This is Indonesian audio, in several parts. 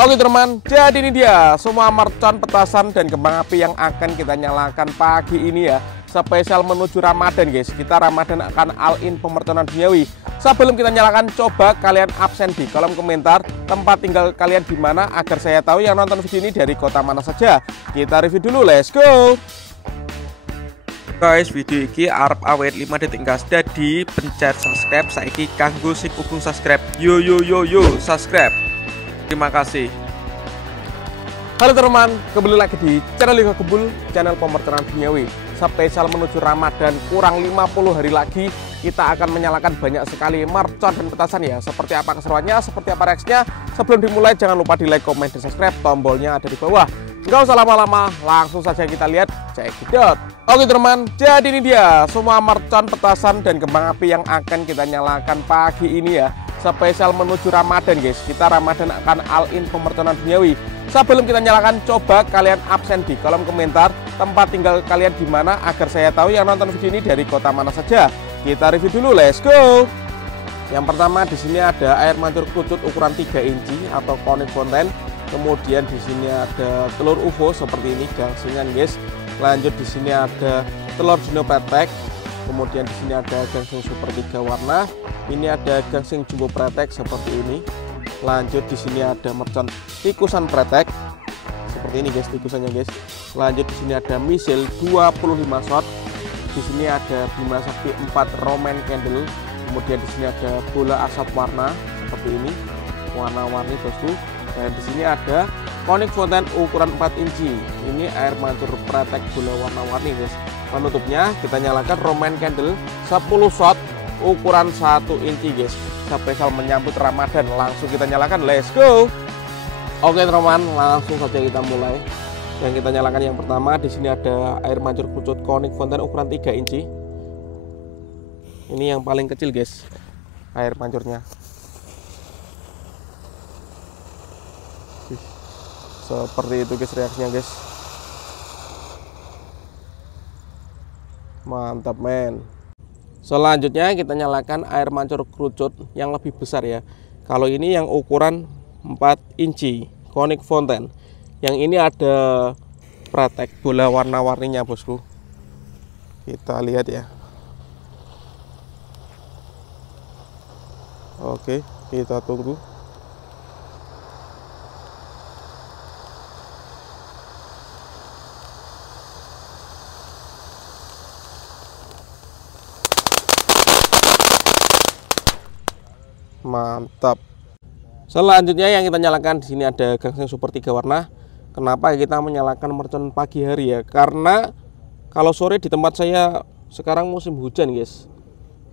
Oke teman, jadi ini dia semua mercon, petasan, dan kembang api yang akan kita nyalakan pagi ini ya. Spesial menuju Ramadan guys. Kita Ramadan akan all in pemerconan duniawi. Sebelum kita nyalakan, coba kalian absen di kolom komentar tempat tinggal kalian di mana agar saya tahu yang nonton video ini dari kota mana saja. Kita review dulu, let's go. Guys, video ini arep awet 5 detik gas. Jadi pencet subscribe saiki kanggo sing urung subscribe. Yo subscribe. Terima kasih. Halo teman, kembali lagi di channel Liga Kebul, channel pemerconan duniawi. Spesial menuju Ramadan, kurang 50 hari lagi kita akan menyalakan banyak sekali mercon dan petasan ya. Seperti apa keseruannya, seperti apa reaksinya. Sebelum dimulai jangan lupa di like, komen, dan subscribe. Tombolnya ada di bawah. Nggak usah lama-lama, langsung saja kita lihat, check it out. Oke teman, jadi ini dia semua mercon, petasan, dan kembang api yang akan kita nyalakan pagi ini ya. Spesial menuju Ramadan guys. Kita Ramadan akan all in pemerconan duniawi. Sebelum kita nyalakan, coba kalian absen di kolom komentar tempat tinggal kalian di mana agar saya tahu yang nonton video ini dari kota mana saja. Kita review dulu, let's go. Yang pertama di sini ada air mancur kerucut ukuran 3 inci atau conic fountain. Kemudian di sini ada telur UFO seperti ini gangsingan guys. Lanjut di sini ada telur dino pretek. Kemudian di sini ada gangsing super 3 warna. Ini ada gangsing jumbo pretek seperti ini. Lanjut di sini ada mercon tikusan pretek seperti ini guys, tikusannya guys. Lanjut di sini ada misil 25 shot. Di sini ada Bima Sakti 4 Roman candle. Kemudian di sini ada bola asap warna seperti ini, warna-warni bosku. Dan di sini ada conic fountain ukuran 4 inci. Ini air mancur pretek bola warna-warni guys. Penutupnya kita nyalakan Roman candle 10 shot ukuran 1 inci guys. Spesial menyambut Ramadan, langsung kita nyalakan, let's go. Oke teman, langsung saja kita mulai. Yang kita nyalakan yang pertama di sini ada air mancur kerucut conic fountain ukuran 3 inci. Ini yang paling kecil guys, air mancurnya. Seperti itu guys reaksinya guys. Mantap men. Selanjutnya kita nyalakan air mancur kerucut yang lebih besar ya. Kalau ini yang ukuran 4 inci conic fountain. Yang ini ada pretek bola warna-warninya bosku. Kita lihat ya. Oke, kita tunggu. Mantap. Selanjutnya yang kita nyalakan di sini ada gangsing super 3 warna. Kenapa kita menyalakan mercon pagi hari ya? Karena kalau sore di tempat saya sekarang musim hujan guys.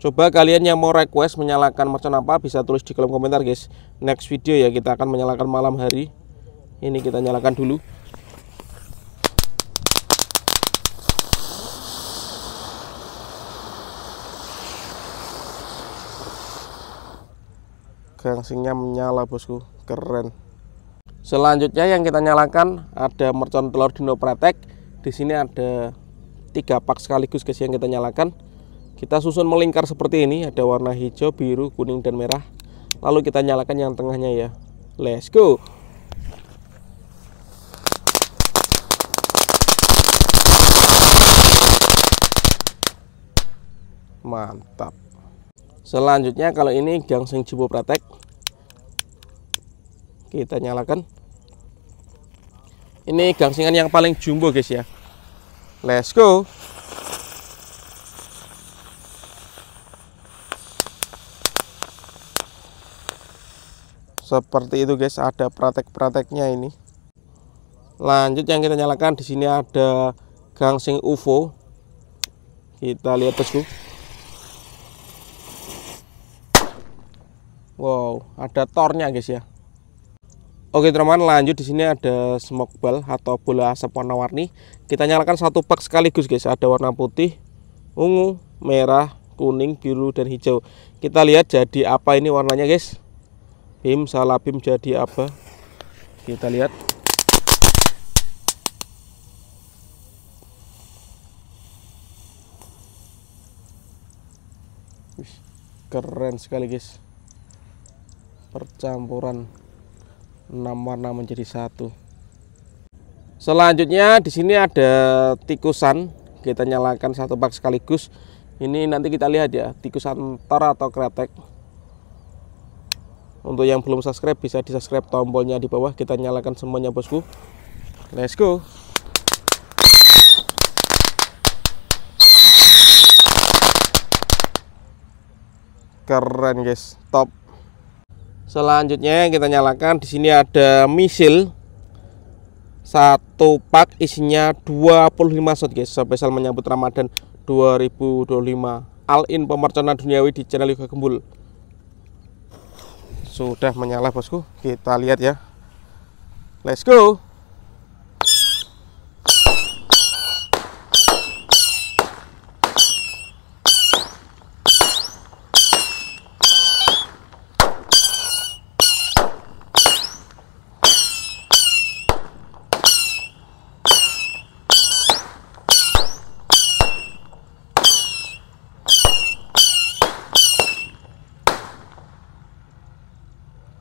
Coba kalian yang mau request menyalakan mercon apa bisa tulis di kolom komentar guys. Next video ya kita akan menyalakan malam hari. Ini kita nyalakan dulu. Gangsingnya menyala bosku, keren. Selanjutnya yang kita nyalakan ada mercon telur dino pretek. Di sini ada 3 pak sekaligus guys yang kita nyalakan. Kita susun melingkar seperti ini, ada warna hijau, biru, kuning, dan merah. Lalu kita nyalakan yang tengahnya ya. Let's go. Mantap. Selanjutnya kalau ini gangsing jumbo pretek, kita nyalakan. Ini gangsingan yang paling jumbo guys ya. Let's go. Seperti itu guys, ada pretek-preteknya ini. Lanjut yang kita nyalakan di sini ada gangsing UFO. Kita lihat bosku. Wow, ada tornya guys ya. Oke teman, lanjut di sini ada smoke ball atau bola asap warna-warni. Kita nyalakan 1 pak sekaligus guys. Ada warna putih, ungu, merah, kuning, biru, dan hijau. Kita lihat jadi apa ini warnanya guys. Bim salah bim jadi apa? Kita lihat. Keren sekali guys. Percampuran 6 warna menjadi satu. Selanjutnya di sini ada tikusan, kita nyalakan satu bak sekaligus. Ini nanti kita lihat ya, tikusan tor atau kretek. Untuk yang belum subscribe bisa di subscribe, tombolnya di bawah. Kita nyalakan semuanya bosku. Let's go. Keren guys, top. Selanjutnya kita nyalakan. Di sini ada misil satu pak, isinya 25 shot guys, spesial menyambut Ramadan 2025. All-in pemerconan duniawi di channel Yoga Gembul. Sudah menyala bosku, kita lihat ya. Let's go.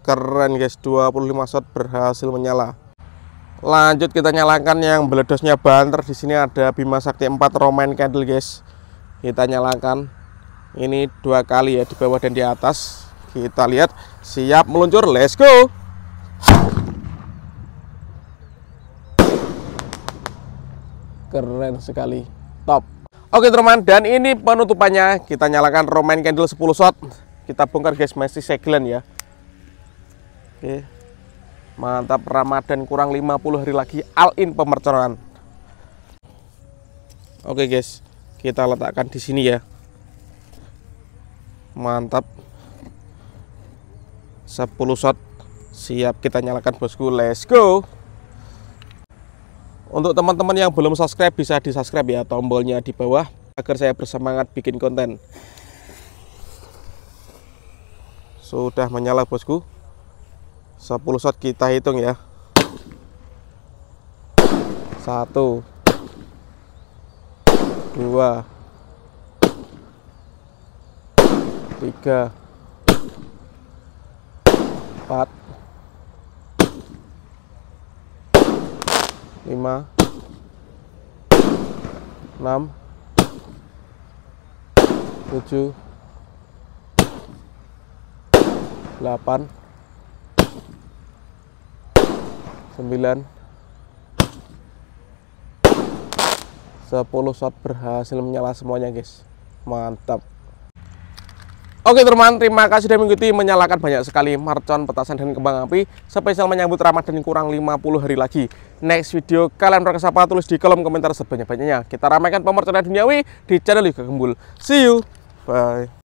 Keren guys, 25 shot berhasil menyala. Lanjut kita nyalakan yang beledosnya banter. Di sini ada Bima Sakti 4 Romaine Candle guys. Kita nyalakan. Ini 2 kali ya, di bawah dan di atas. Kita lihat, siap meluncur, let's go. Keren sekali, top. Oke teman, dan ini penutupannya. Kita nyalakan Romaine Candle 10 shot. Kita bongkar guys, masih segelen ya. Oke, mantap. Ramadan kurang 50 hari lagi, all-in pemerconan. Oke guys, kita letakkan di sini ya. Mantap. 10 shot siap kita nyalakan bosku, let's go. Untuk teman-teman yang belum subscribe bisa di subscribe ya, tombolnya di bawah agar saya bersemangat bikin konten. Sudah menyala bosku. 10 shot kita hitung ya. 1 2 3 4 5 6 7 8 9 10 shot berhasil menyala semuanya guys. Mantap. Oke teman, terima kasih sudah mengikuti. Menyalakan banyak sekali mercon, petasan dan kembang api spesial menyambut Ramadan kurang 50 hari lagi. Next video kalian merasa apa, tulis di kolom komentar sebanyak-banyaknya. Kita ramaikan pemerconan duniawi di channel Yoga Gembul. See you, bye.